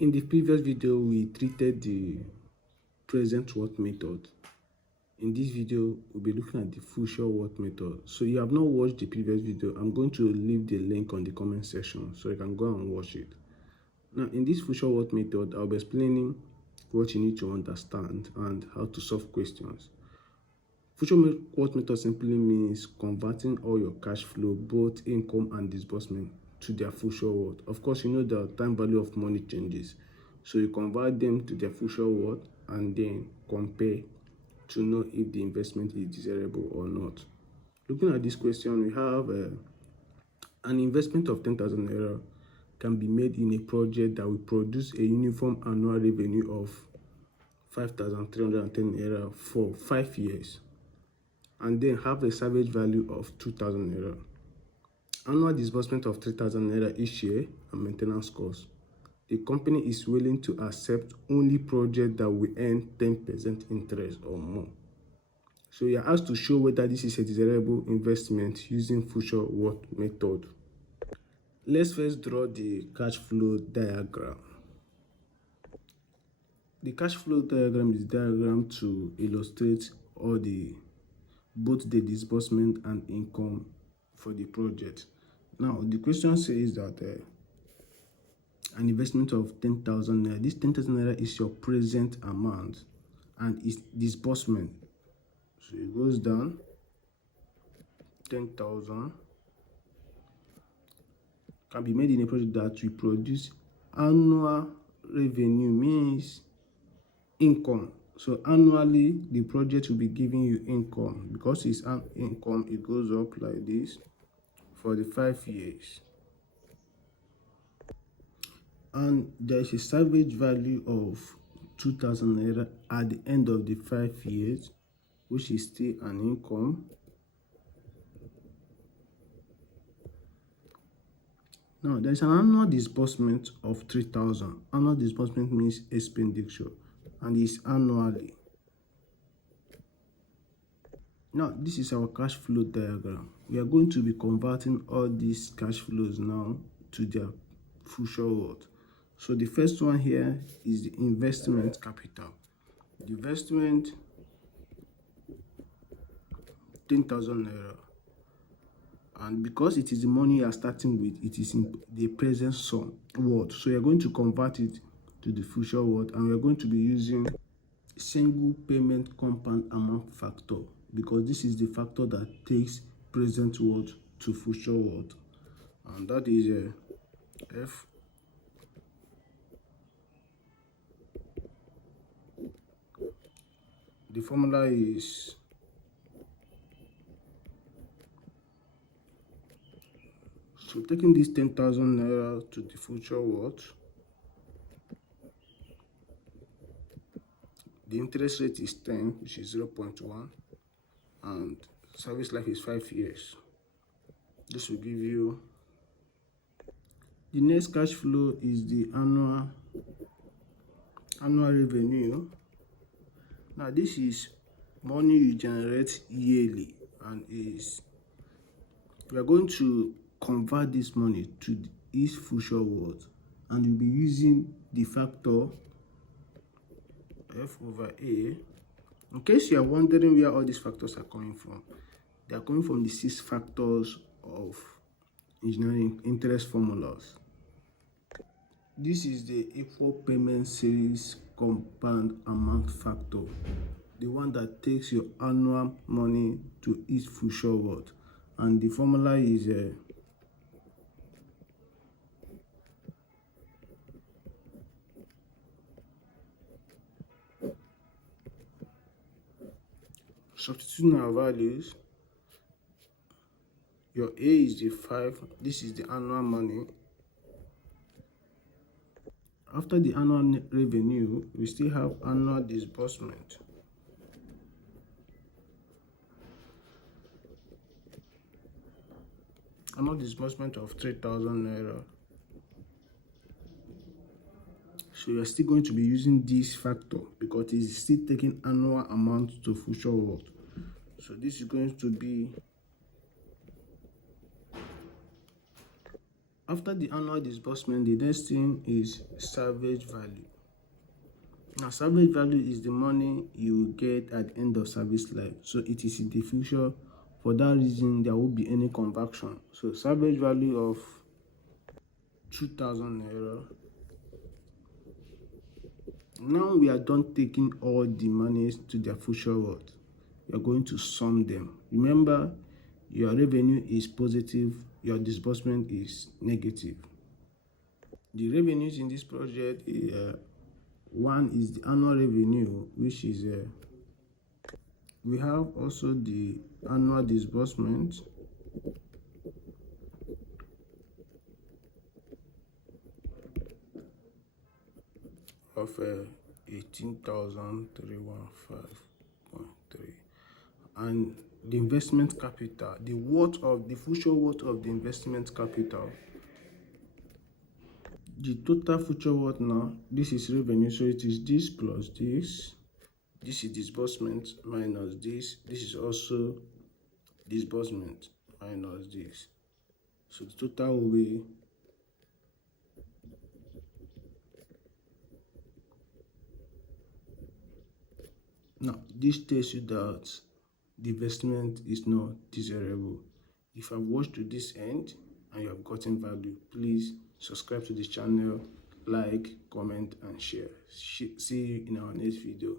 In the previous video, we treated the present worth method. In this video, we'll be looking at the future worth method. So you have not watched the previous video, I'm going to leave the link on the comment section so you can go and watch it. Now, in this future worth method, I'll be explaining what you need to understand and how to solve questions. Future worth method simply means converting all your cash flow, both income and disbursement, to their future worth. Of course, you know the time value of money changes, so you convert them to their future worth and then compare to know if the investment is desirable or not. Looking at this question, we have an investment of 10,000 naira can be made in a project that will produce a uniform annual revenue of 5,310 naira for 5 years, and then have a salvage value of 2,000 naira. Annual disbursement of 3,000 naira each year and maintenance costs. The company is willing to accept only projects that will earn 10% interest or more. So you are asked to show whether this is a desirable investment using future worth method. Let's first draw the cash flow diagram. The cash flow diagram is a diagram to illustrate both the disbursement and income for the project. Now, the question says that an investment of 10,000 naira. This 10,000 naira is your present amount and its disbursement. So it goes down 10,000 can be made in a project that will produce annual revenue, means income. So annually the project will be giving you income. Because it's an income, it goes up like this for the 5 years, and there is a salvage value of 2,000 naira at the end of the 5 years, which is still an income. Now, there's an annual disbursement of 3,000. Annual disbursement means expenditure, and it's annually. Now, this is our cash flow diagram. We are going to be converting all these cash flows now to their future worth. So the first one here is the investment capital. The investment 10,000 naira, and because it is the money you are starting with, it is in the present sum worth. So you're going to convert it to the future worth, and we're going to be using single payment compound amount factor, because this is the factor that takes present worth to future worth, and that is F. The formula is so taking this 10,000 naira to the future worth, the interest rate is 10, which is 0.1, and service life is 5 years. This will give you the next cash flow is the annual revenue. Now, this is money you generate yearly, and we are going to convert this money to its future worth, and you'll be using the factor F over A. In case you are wondering where all these factors are coming from, they are coming from the 6 factors of engineering interest formulas. This is the equal payment series compound amount factor, the one that takes your annual money to its future worth, and the formula is substituting our values. Your A is the 5, this is the annual money. After the annual revenue, we still have annual disbursement. Annual disbursement of 3,000 naira. So you're still going to be using this factor because it is still taking annual amount to future worth. So this is going to be After the annual disbursement, the next thing is salvage value. Now, salvage value is the money you get at the end of service life. So it is in the future. For that reason, there won't be any conversion. So salvage value of 2,000 naira. Now we are done taking all the monies to their future worth. We are going to sum them. Remember, your revenue is positive, your disbursement is negative. The revenues in this project is one is the annual revenue, which is we have also the annual disbursement of 18,315.3, and the investment capital, the future worth of the investment capital. The total future worth now, this is revenue, so it is this plus this. This is disbursement minus this. This is also disbursement minus this. So the total will be now. This tells you that the investment is not desirable. If I've watched to this end and you have gotten value, please subscribe to this channel, like, comment, and share. See you in our next video.